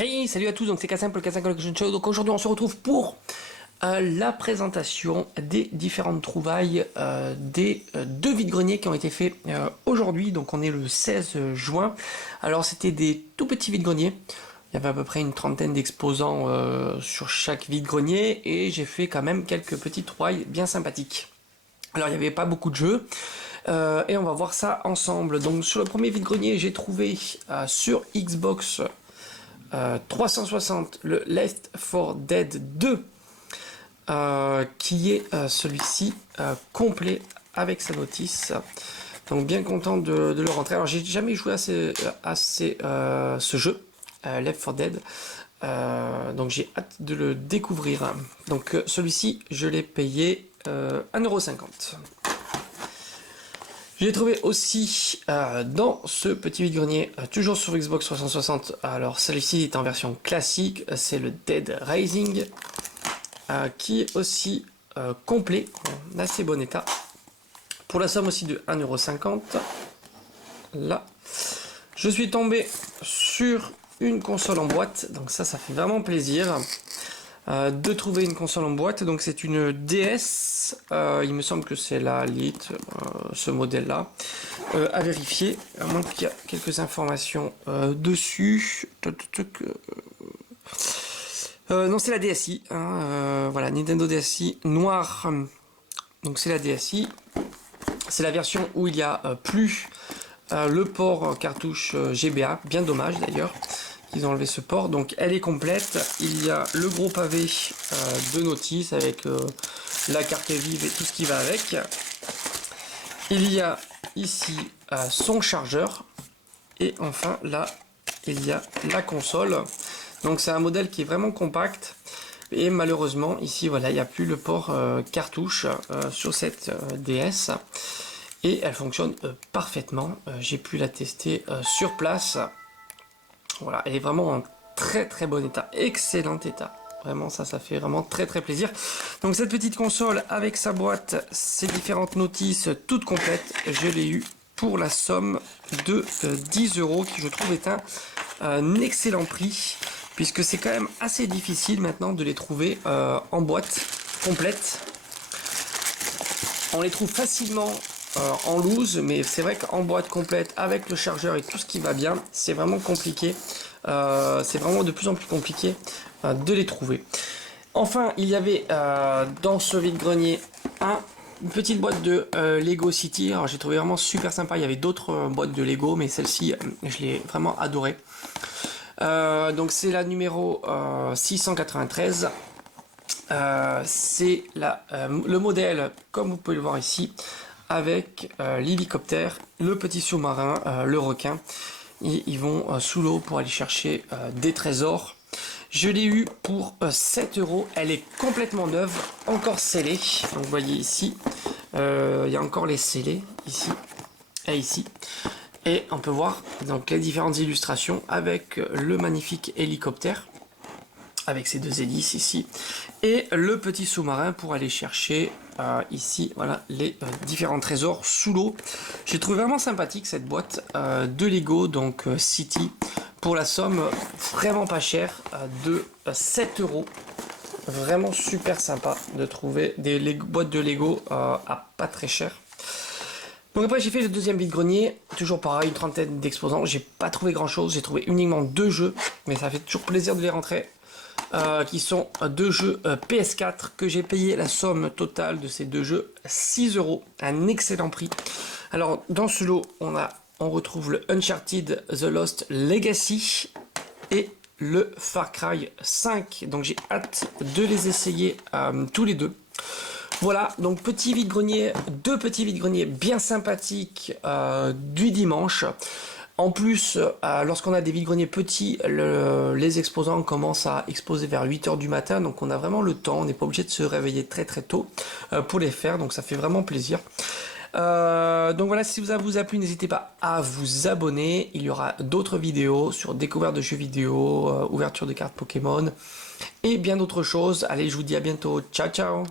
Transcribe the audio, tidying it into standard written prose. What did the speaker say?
Hey, salut à tous, donc c'est K5 pour le K5 Collection Show. Donc aujourd'hui on se retrouve pour la présentation des différentes trouvailles des deux vides-greniers qui ont été faits aujourd'hui. Donc on est le 16 juin. Alors c'était des tout petits vides-greniers. Il y avait à peu près une trentaine d'exposants sur chaque vide-grenier et j'ai fait quand même quelques petites trouvailles bien sympathiques. Alors il n'y avait pas beaucoup de jeux. Et on va voir ça ensemble. Donc sur le premier vide-grenier j'ai trouvé sur Xbox 360 le Left 4 Dead 2 qui est celui-ci complet avec sa notice, donc bien content de le rentrer. Alors j'ai jamais joué à ce jeu Left 4 Dead, donc j'ai hâte de le découvrir. Donc celui-ci je l'ai payé 1,50 €. J'ai trouvé aussi dans ce petit vide-grenier, toujours sur Xbox 360, alors celui-ci est en version classique, c'est le Dead Rising, qui est aussi complet, en assez bon état, pour la somme aussi de 1,50 €. Là, je suis tombé sur une console en boîte, donc ça fait vraiment plaisir. De trouver une console en boîte, donc c'est une DS, il me semble que c'est la Lite, ce modèle là, à vérifier, à moins qu'il y a quelques informations dessus. Non, c'est la DSi, hein, voilà, Nintendo DSi noir, donc c'est la DSi, c'est la version où il y a plus le port cartouche GBA, bien dommage d'ailleurs. Ils ont enlevé ce port, donc elle est complète. Il y a le gros pavé de notice avec la carte vive et tout ce qui va avec. Il y a ici son chargeur. Et enfin là, il y a la console. Donc c'est un modèle qui est vraiment compact. Et malheureusement, ici, voilà, il n'y a plus le port cartouche sur cette DS. Et elle fonctionne parfaitement. J'ai pu la tester sur place. Voilà, elle est vraiment en très bon état, excellent état. Vraiment, ça fait vraiment très plaisir. Donc cette petite console avec sa boîte, ses différentes notices, toutes complètes, je l'ai eu pour la somme de 10 €, qui je trouve est un excellent prix, puisque c'est quand même assez difficile maintenant de les trouver en boîte complète. On les trouve facilement en loose, mais c'est vrai qu'en boîte complète avec le chargeur et tout ce qui va bien, c'est vraiment compliqué. C'est vraiment de plus en plus compliqué de les trouver. Enfin, il y avait dans ce vide-grenier une petite boîte de Lego City. Alors j'ai trouvé vraiment super sympa. Il y avait d'autres boîtes de Lego, mais celle-ci, je l'ai vraiment adorée. Donc c'est la numéro 693. C'est le modèle, comme vous pouvez le voir ici, avec l'hélicoptère, le petit sous-marin, le requin. Ils vont sous l'eau pour aller chercher des trésors. Je l'ai eu pour 7 €. Elle est complètement neuve, encore scellée. Donc vous voyez ici, il y a encore les scellés ici et ici. Et on peut voir donc les différentes illustrations avec le magnifique hélicoptère, avec ces deux hélices ici, et le petit sous-marin pour aller chercher ici, voilà, les différents trésors sous l'eau. J'ai trouvé vraiment sympathique cette boîte de Lego, donc City, pour la somme vraiment pas chère de 7 €. Vraiment super sympa de trouver des boîtes de Lego à pas très cher. Donc après j'ai fait le deuxième vide-grenier, toujours pareil, une trentaine d'exposants. J'ai pas trouvé grand chose, j'ai trouvé uniquement 2 jeux, mais ça fait toujours plaisir de les rentrer. Qui sont 2 jeux PS4 que j'ai payé la somme totale de ces 2 jeux 6 €, un excellent prix. Alors dans ce lot on retrouve le Uncharted The Lost Legacy et le Far Cry 5, donc j'ai hâte de les essayer tous les deux. Voilà, donc petit vide-grenier, 2 petits vide-greniers bien sympathiques du dimanche. En plus, lorsqu'on a des vide-greniers petits, les exposants commencent à exposer vers 8 h du matin, donc on a vraiment le temps, on n'est pas obligé de se réveiller très tôt pour les faire, donc ça fait vraiment plaisir. Donc voilà, si ça vous a plu, n'hésitez pas à vous abonner. Il y aura d'autres vidéos sur découverte de jeux vidéo, ouverture de cartes Pokémon et bien d'autres choses. Allez, je vous dis à bientôt. Ciao ciao.